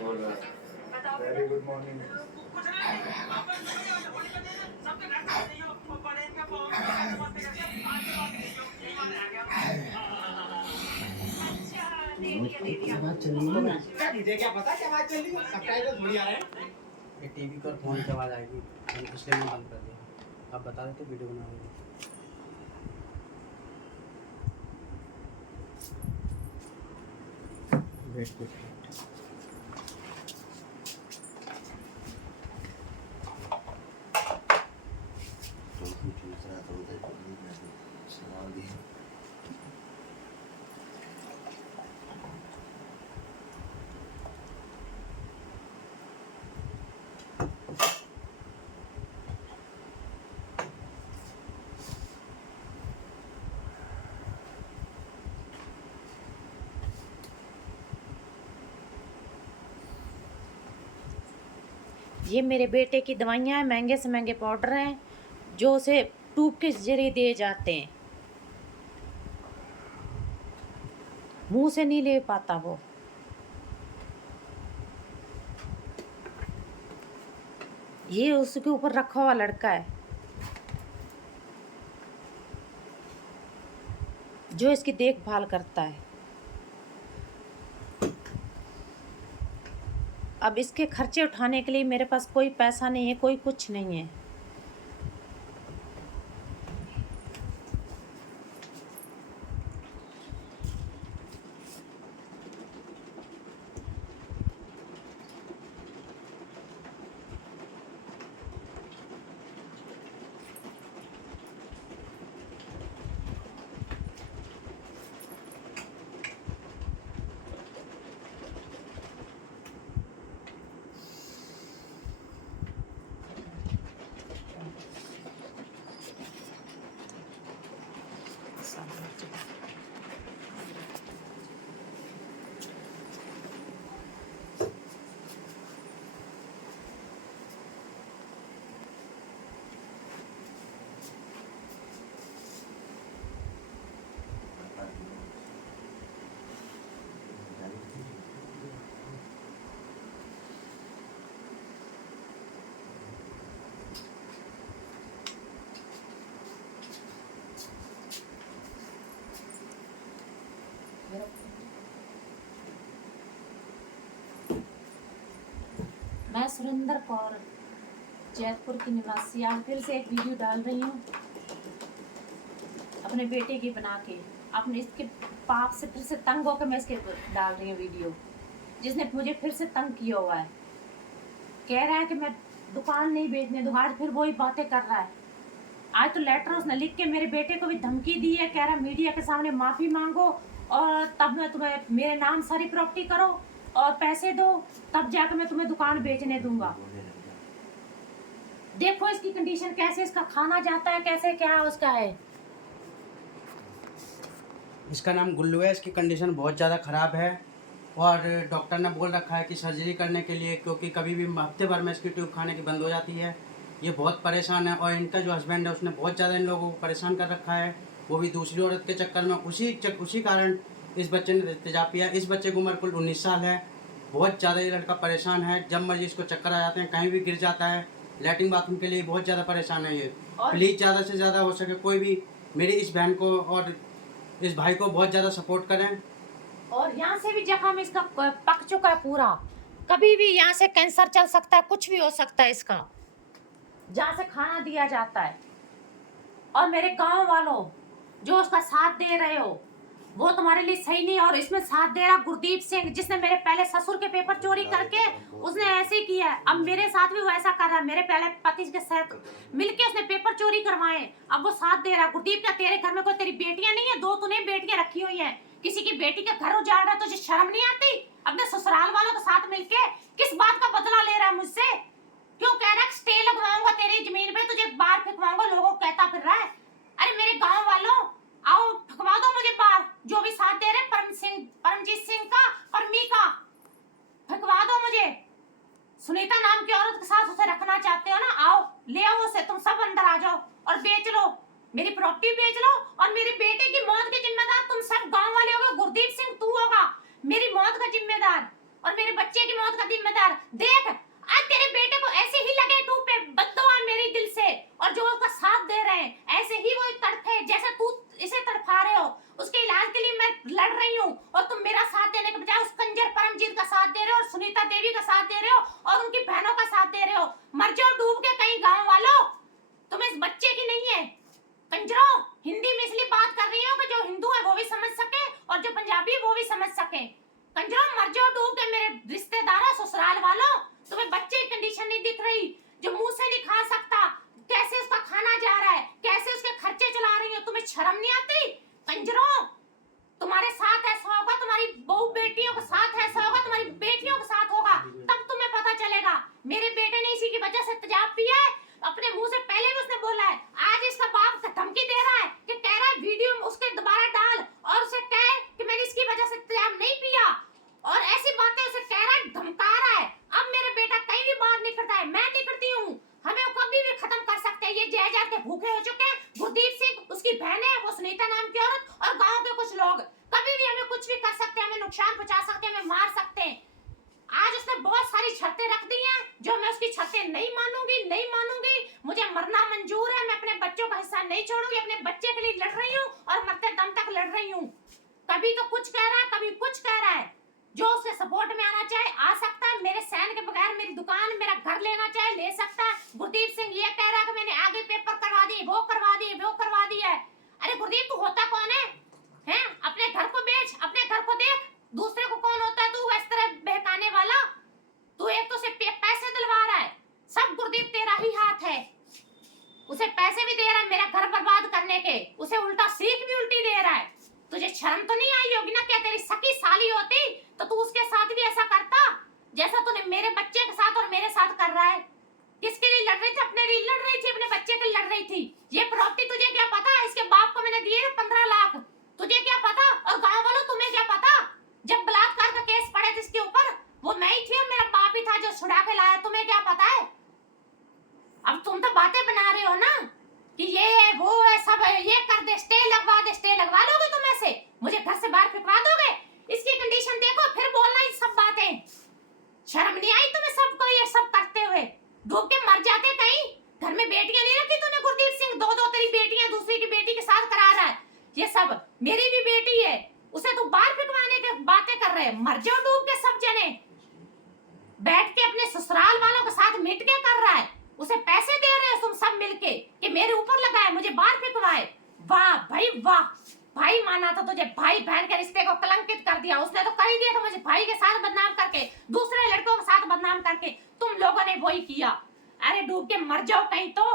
बोल रहा है। Very good morning. क्या पता क्या बात चल रही है, सबटाइटल थोड़ी आ रहे हैं। ये टीवी पर फोन की आवाज आएगी, इसलिए मैं बंद कर दिया। आप बता देते वीडियो बना रहे वेट कुछ ये मेरे बेटे की दवाइयाँ हैं, महंगे से महंगे पाउडर हैं जो उसे ट्यूब के जरिए दिए जाते हैं। मुंह से नहीं ले पाता वो। ये उसके ऊपर रखा हुआ लड़का है जो इसकी देखभाल करता है। अब इसके खर्चे उठाने के लिए मेरे पास कोई पैसा नहीं है, कोई कुछ नहीं है। मैं सुरेंद्र कौर जयपुर की निवासी आज फिर से एक वीडियो डाल रही हूँ अपने बेटे की बना के। अपने इसके पाप से फिर से तंग होकर मैं इसके डाल रही हूँ वीडियो, जिसने मुझे फिर से तंग किया हुआ है। कह रहा है कि मैं दुकान नहीं बेचने दूंगा। आज फिर वही बातें कर रहा है। आज तो लेटर उसने लिख के मेरे बेटे को भी धमकी दी है। कह रहा है मीडिया के सामने माफी मांगो और तब मैं तुम्हें मेरे नाम सारी प्रॉपर्टी करो और पैसे दो, तब जाकर मैं तुम्हें दुकान बेचने दूंगा। देखो इसकी कंडीशन कैसे, इसका खाना जाता है कैसे, क्या उसका है। इसका नाम गुल्लू है। इसकी कंडीशन बहुत ज़्यादा ख़राब है और डॉक्टर ने बोल रखा है कि सर्जरी करने के लिए, क्योंकि कभी भी हफ्ते भर में इसकी ट्यूब खाने की बंद हो जाती है। ये बहुत परेशान है और इनका जो हस्बैंड है उसने बहुत ज़्यादा इन लोगों को परेशान कर रखा है, वो भी दूसरी औरत के चक्कर में। उसी कारण इस बच्चे ने तेजाब पिया। इस बच्चे की उम्र कुल 19 साल है। बहुत ज़्यादा ये लड़का परेशान है। जब मर्जी इसको चक्कर आ जाते हैं, कहीं भी गिर जाता है। लैट्रिन बाथरूम के लिए बहुत ज़्यादा परेशान है ये। प्लीज़ ज़्यादा से ज़्यादा हो सके कोई भी मेरी इस बहन को और इस भाई को बहुत ज़्यादा सपोर्ट करें। और यहाँ से भी जख्म इसका पक चुका है पूरा। कभी भी यहाँ से कैंसर चल सकता है, कुछ भी हो सकता है इसका, जहाँ से खाना दिया जाता है। और मेरे गांव वालों जो उसका साथ दे रहे हो वो तुम्हारे लिए सही नहीं। और इसमें साथ दे रहा गुरदीप सिंह, जिसने मेरे पहले ससुर के पेपर चोरी करके उसने ऐसे ही किया है। अब मेरे साथ भी वो ऐसा कर रहा है। मेरे पहले पति के साथ मिलके उसने पेपर चोरी करवाए, अब वो साथ दे रहा है। गुरदीप क्या तेरे घर में कोई तेरी बेटियां नहीं है? 2 तूने बेटियां रखी हुई है, किसी की बेटी के घर उजाड़ रहा है, तुझे शर्म नहीं आती? अपने ससुराल वालों के साथ मिलके किस बात का बदला ले रहा है मुझसे? क्यों कह रहा है स्टे लगवाऊंगा तेरी जमीन पे, तुझे बाहर फेंकवाऊंगा? लोगों को कहता फिर रहा है। अरे मेरे गांव वालों आओ ठकवा दो मुझे बाहर। जो भी साथ दे रहे परमजीत सिंह का और मी का, ठकवा दो मुझे। सुनीता नाम की औरत के साथ उसे रखना चाहते हो ना, आओ ले आओ उसे। तुम सब अंदर आ जाओ और बेच लो, मेरी प्रॉपर्टी बेच लो। और मेरे बेटे की मौत के जिम्मेदार तुम सब गांव वाले होगे। गुरदीप सिंह तू होगा मेरी मौत का जिम्मेदार, और मेरे बच्चे की मौत का कर देख, आज तेरे बेटे को ऐसे ही लगे टूब पे बद्दुआ मेरी दिल से, और जो उसका साथ दे रहे हैं ऐसे ही वो तड़फे जैसे तू इसे तड़फा रहे हो। उसके इलाज के लिए मैं लड़ रही हूँ और तुम मेरा साथ देने के बजाय उस कंजर परमजीत का साथ दे रहे हो और सुनीता देवी का साथ दे रहे हो और उनकी बहनों का साथ दे रहे हो। मर जाओ डूब के कहीं गाँव वालों, तुम इस बच्चे की नहीं है। कंजरों, हिंदी में इसलिए बात कर रही हूँ कि जो हिंदू है वो भी समझ सके और जो पंजाबी है वो भी समझ सके। कंजरों, मर जाओ डूब के मेरे रिश्तेदारों, ससुराल वालों। तुम्हें बच्चे की कंडीशन नहीं दिख रही, जो मुंह से नहीं खा सकता, कैसे उसका खाना जा रहा है, कैसे उसके खर्चे चला रही हो, तुम्हें शर्म नहीं आती? कंजरों, तुम्हारे साथ ऐसा होगा, तुम्हारी बहू बेटियों के साथ ऐसा होगा, तुम्हारी बेटियों के साथ होगा, तब तुम्हें पता चलेगा। मेरे बेटे ने इसी की वजह से तेजाब पिया है, अपने मुंह से पहले भी उसने बोला है। आज इसका बाप धमकी दे रहा है कि कह रहा है वीडियो में उसके दोबारा डाल और उसे कहे कि मैंने इसकी वजह से तेजाब नहीं पिया, और ऐसी बातें उसे कह रहा है, धमका रहा है। अब मेरा बेटा कहीं भी बाहर निकलता है, मैं निकलती हूँ, हमें वो कभी भी खत्म कर सकते हैं। ये जय के भूखे हो चुके हैं। गुरदीप सिंह, उसकी बहन है, वो सुनीता नाम की औरत, और गांव के कुछ लोग कभी भी हमें कुछ भी कर सकते हैं, हमें नुकसान पहुंचा सकते हैं, हमें मार सकते हैं। आज उसने बहुत सारी शर्तें रख दी हैं, जो मैं उसकी शर्तें नहीं मानूंगी। मुझे मरना मंजूर है, मैं अपने बच्चों का हिस्सा नहीं छोड़ूंगी, अपने बच्चे के लिए लड़ रही हूँ और मरते दम तक लड़ रही हूँ। कभी तो कुछ कह रहा है, कभी कुछ कह रहा है। जो उसके सपोर्ट में आना चाहे आ सकता है, मेरे सहन के बगैर मेरी दुकान, मेरा घर लेना चाहे ले सकता है। गुरदीप सिंह ये कह रहा है कि मैंने आगे पेपर करवा दिए, वो करवा दिए है। अरे गुरदीप, तू होता कौन है? हैं? अपने घर को बेच, अपने घर को देख, दूसरे को कौन होता है तू इस तरह बहकाने वाला? तू एक तो उसे पैसे दिलवा रहा है, सब गुरदीप तेरा ही हाथ है। उसे पैसे भी दे रहा है मेरा घर बर्बाद करने के, उसे उल्टा सीख भी उल्टी दे रहा है। तुझे शर्म तो नहीं आई होगी ना? क्या तेरी सकी साली होती तो तू उसके साथ भी ऐसा करता जैसा तूने मेरे बच्चे के साथ और मेरे साथ कर रहा है? किसके लिए लड़ रही थी? अपने लिए लड़ रही थी, अपने बच्चे के लिए लड़ रही थी। ये प्रॉपर्टी तुझे क्या पता? इसके बाप को मैंने दिए 15 लाख, तुझे क्या पता? और गाँव वालों तुम्हें क्या पता? जब बलात्कार का केस पड़े थे इसके ऊपर, वो मैं ही थी और मेरा बाप ही था जो छुड़ा के लाया, तुम्हें क्या पता है? अब तुम तो बातें बना रहे हो ना कि ये है वो है, सब है, ये कर दे, स्टे लगवा लोगे तुम ऐसे, मुझे घर से बाहर फिकवा दोगे? इसकी कंडीशन देखो, फिर बोलना ये सब बातें। शर्म नहीं आई तुम्हें सबको ये सब करते हुए? डूब के मर जाते कहीं। घर में बेटियां नहीं रखी तूने गुरदीप सिंह? दो तेरी बेटियां दूसरी की बेटी के साथ करा रहा है। ये सब मेरी भी बेटी है, उसे तू बाहर फिकवाने की बातें कर रहे हैं। मर जाओ डूब के सब जने। बैठ के अपने ससुराल वालों के साथ मिट के कर रहा है, उसे पैसे दे रहे हो तुम सब मिलके कि मेरे ऊपर लगाए, मुझे बाहर फिकवाए। वाह भाई वाह, भाई माना था तुझे, भाई बहन के रिश्ते को कलंकित कर दिया। उसने तो कर ही दिया था मुझे, भाई के साथ बदनाम करके, दूसरे लड़कों के साथ बदनाम करके। तुम लोगों ने वही किया। अरे डूब के मर जाओ कहीं तो।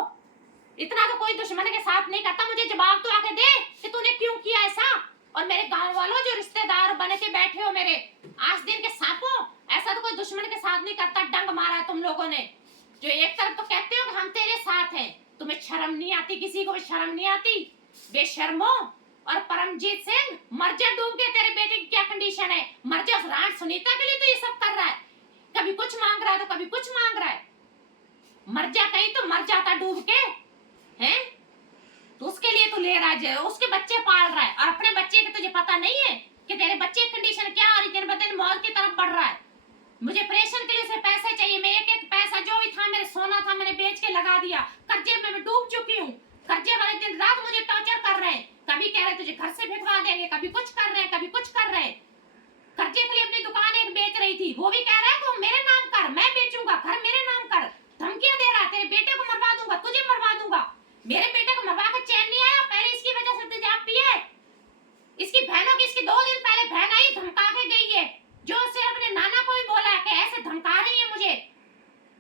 इतना तो कोई दुश्मन के साथ नहीं करता। मुझे जवाब तो आके दे कि तूने क्यों किया ऐसा। और मेरे गांव वालों जो रिश्तेदार बन के बैठे हो मेरे, आज दिन के सांपों, ऐसा तो कोई दुश्मन के साथ नहीं करता। डंग मारा है तुम लोगों ने, जो एक तरफ तो कहते हो कि हम तेरे साथ हैं, तुम्हें शर्म नहीं आती? किसी को भी शर्म नहीं आती? बेशर्मो। और परमजीत सिंह, मर जा डूब के, तेरे बेटे की क्या कंडीशन है? मर जा। रान सुनीता के लिए तो ये सब कर रहा है, कभी कुछ मांग रहा है तो कभी कुछ मांग रहा है। मर जा कहीं तो, मर जाता डूब के। हैं? तो उसके लिए तू ले रहा है, उसके बच्चे पाल रहा है, और अपने बच्चे के तुझे पता नहीं है कि तेरे बच्चे की कंडीशन क्या और दिन ब दिन मौत की तरफ बढ़ रहा है। मुझे ऑपरेशन के लिए उसे पैसे चाहिए, मैं एक पैसा जो भी था, मेरे सोना था, मैंने बेच के लगा दिया। कर्जे में मैं डूब चुकी हूँ। कर्जे वाले दिन रात मुझे टॉर्चर कर रहे हैं, कभी कह रहे तुझे घर से भिजवा देंगे, कभी कुछ कर रहे हैं, कभी कुछ कर रहे हैं। कर्जे के लिए अपनी दुकान एक बेच रही थी, वो भी कह रहा है कि मेरे नाम कर, मैं बेचूंगा, घर मेरे नाम कर। धमकियां दे रहा है, तेरे बेटे को मरवा दूंगा, तुझे मरवा दूंगा। मेरे बेटे को मरवा के चैन नहीं आया, पहले इसकी वजह से तेजाब पिए। इसकी बहनों की, इसकी 2 दिन पहले बहन आई, धमका के गई है, जो उससे अपने नाना को भी बोला है कि ऐसे धमका रही है मुझे।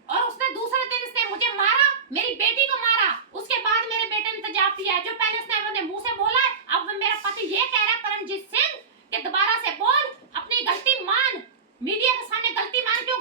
और उसने दूसरे दिन इसने मुझे मारा, मेरी बेटी को मारा। उसके बाद मेरे बेटे ने तेजाब पिया, जो पहले उसने अपने मुंह से बोला है। अब मेरा पति ये कह रहा है परमजीत सिंह कि दोबारा से बोल, अपनी गलती मान। मीडिया के सामने गलती मान क्यों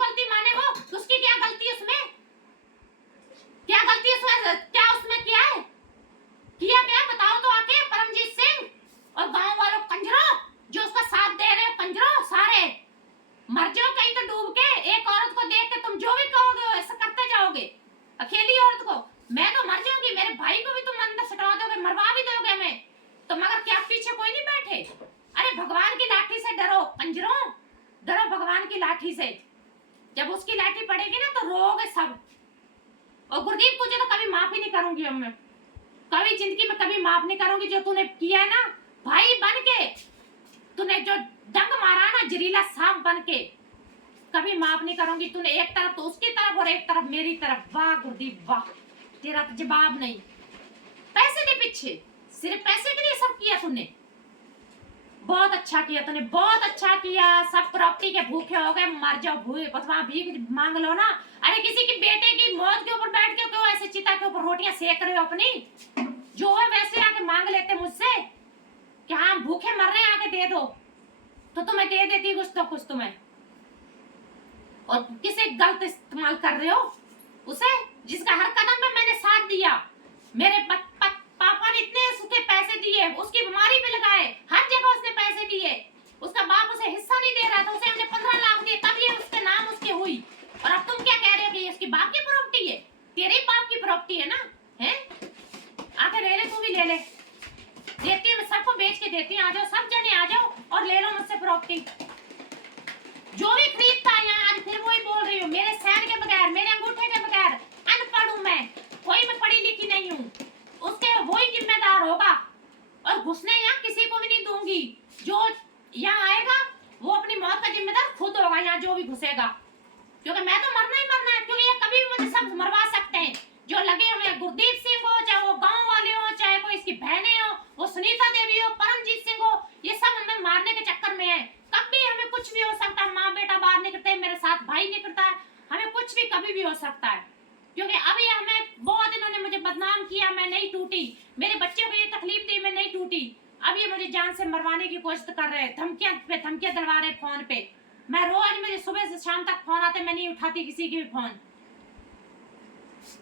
जब उसकी लाठी पड़ेगी ना तो रोगे सब। और गुरदीप तुझे तो कभी माफ ही नहीं करूंगी अब मैं, कभी जिंदगी में कभी माफ नहीं करूंगी। जो तूने किया है ना भाई बन के, तूने जो डंग मारा ना जरीला सांप बन के, कभी माफ नहीं करूंगी। तूने एक तरफ तो उसकी तरफ और एक तरफ मेरी तरफ, वाह गुरदीप वाह, तेरा तो जवाब नहीं। पैसे के पीछे, सिर्फ पैसे के लिए सब किया तूने। बहुत अच्छा किया तूने, बहुत अच्छा किया। सब प्रॉपर्टी के भूखे हो गए, मर जाओ, भूखे पतवा भीख मांग लो ना। अरे किसी की बेटे की मौत के ऊपर बैठ के क्यों ऐसे चिता के ऊपर रोटियां सेक रहे हो अपनी? जो है वैसे आके मांग लेते मुझसे कि हाँ भूखे मर रहे हैं आके दे दो, तो तुम्हें दे देती कुछ तो कुछ तुम्हें। और किसे गलत इस्तेमाल कर रहे हो? उसे जिसका हर कदम पे मैंने साथ दिया। मेरे पापा ने इतने उसके पैसे दिए, उसकी बीमारी पे लगाए, हर जगह उसने पैसे दिए। उसका बाप उसे हिस्सा नहीं दे रहा था, उसे हमने 15 लाख दिए तब ये उसके नाम उसकी हुई। और अब तुम क्या कह रहे हो कि ये उसकी बाप की प्रॉपर्टी है? तेरे बाप की प्रॉपर्टी है ना, है? आके ले ले, तू भी ले ले। देती हूँ मैं सबको, बेच के देती हूँ। आ जाओ सब जने आ जाओ और ले लो मुझसे प्रॉपर्टी। जो भी खरीदता है यहाँ, आज फिर वही बोल रही हूँ, मेरे सैन के बगैर, मेरे अंगूठे के बगैर अनपढ़ हूँ मैं, कोई मैं पढ़ी लिखी नहीं हूँ। उसके वही जिम्मेदार होगा। और घुसने यहाँ किसी को भी नहीं दूंगी। जो यहाँ आएगा वो अपनी मौत का जिम्मेदार खुद होगा यहाँ, जो भी घुसेगा। क्योंकि मैं तो मरना ही मरना है, क्योंकि ये कभी भी मुझे सब मरवा सकते हैं। जो लगे हुए गुरदीप सिंह हो, चाहे वो गांव वाले हो, चाहे कोई इसकी बहनें हो, वो सुनीता देवी हो, परमजीत सिंह हो, ये सब हमें मारने के चक्कर में है। कभी हमें कुछ भी हो सकता है। माँ बेटा बाहर निकलते, मेरे साथ भाई निकलता है, हमें कुछ भी कभी भी हो सकता है। क्योंकि अभी हमें बहुत इन्होंने मुझे बदनाम किया, मैं नहीं टूटी। मेरे बच्चों को ये तकलीफ दी, मैं नहीं टूटी। अब ये मुझे जान से मरवाने की कोशिश कर रहे हैं, धमकियां पे धमकियां दिलवा रहे फोन पे। मैं रोज, मुझे सुबह से शाम तक फोन आते, मैं नहीं उठाती किसी की भी फोन।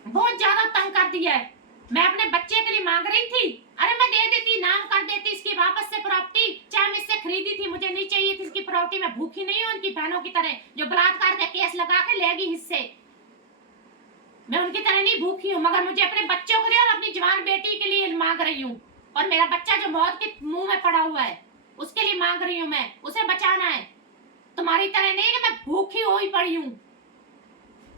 बहुत ज्यादा तंग कर दिया है। मैं अपने बच्चे के लिए मांग रही थी, अरे मैं दे देती, नाम कर देती इसकी वापस से प्रॉपर्टी, चाहे मैं इससे खरीदी थी, मुझे नहीं चाहिए थी इसकी प्रॉपर्टी। मैं भूखी नहीं हूँ उनकी बहनों की तरह जो बलात्कार का केस लगा के लेगी हिस्से। मैं उनकी तरह नहीं भूखी हूँ, मगर मुझे अपने बच्चों के लिए और अपनी जवान बेटी के लिए मांग रही हूँ। और मेरा बच्चा जो मौत के मुंह में पड़ा हुआ है, उसके लिए मांग रही हूँ मैं, उसे बचाना है। तुम्हारी तरह नहीं कि मैं भूखी हो ही पड़ी हूँ।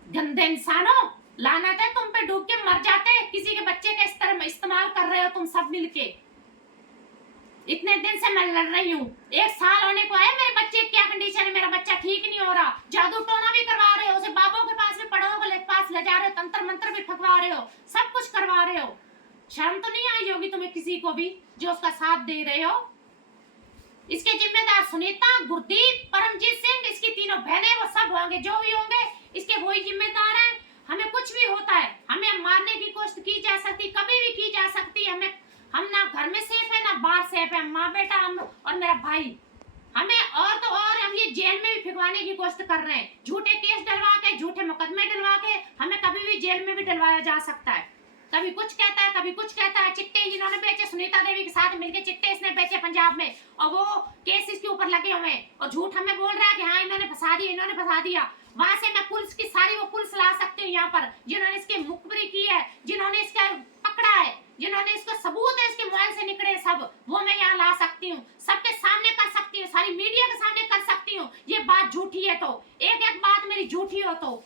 गंदे इंसानों, लानत है तुम पे, डूब के मर जाते। किसी के बच्चे का इस तरह इस्तेमाल कर रहे हो तुम सब मिलके। इतने दिन से मैं लड़ रही हूँ, 1 साल होने को आया, मेरे बच्चे की क्या कंडीशन है, मेरा बच्चा ठीक नहीं हो रहा। जादू टोना भी करवा रहे हो, उसे बाबों के पास भी, पड़ों के पास ले जा रहे हो, तंत्र मंत्र भी फकवा रहे हो, सब कुछ करवा रहे हो। शर्म तो नहीं आई होगी तुम्हें किसी को भी जो उसका साथ दे रहे हो? इसके जिम्मेदार सुनीता, गुरदीप, परमजीत सिंह, इसकी तीनों बहनें, वो सब होंगे, जो भी होंगे इसके वही जिम्मेदार हैं। हमें कुछ भी होता है, हमें मारने की कोशिश की जा सकती, कभी भी की जा सकती। हमें, हम ना घर में सेफ है ना बाहर सेफ है, माँ बेटा हम और मेरा भाई। हमें और तो और हम ये जेल में भी फिगवाने की कोशिश कर रहे हैं। झूठे केस डलवा के, झूठे मुकदमे डलवा के हमें कभी भी जेल में भी डलवाया जा सकता है। कभी कुछ कहता है, कभी कुछ कहता है। चिट्टे जिन्होंने बेचे, सुनीता देवी के साथ मिलकर चिट्टे इसने बेचे पंजाब में, और वो केस इसके ऊपर लगे हुए हैं। और झूठ हमें बोल रहा है कि हाँ इन्होंने फंसा दिया, इन्होंने फंसा दिया। वहां से मैं पुलिस की सारी वो पुलिस ला सकती हूँ यहाँ पर, जिन्होंने इसकी मुखबरी की है, जिन्होंने इसका पकड़ा है, जिन्होंने इसको सबूत है इसके मोबाइल से निकले सब, वो मैं यहाँ ला सकती हूँ। सबके सामने कर सकती हूँ, सारी मीडिया के सामने कर सकती हूँ। ये बात झूठी है तो, एक एक बात मेरी झूठी हो तो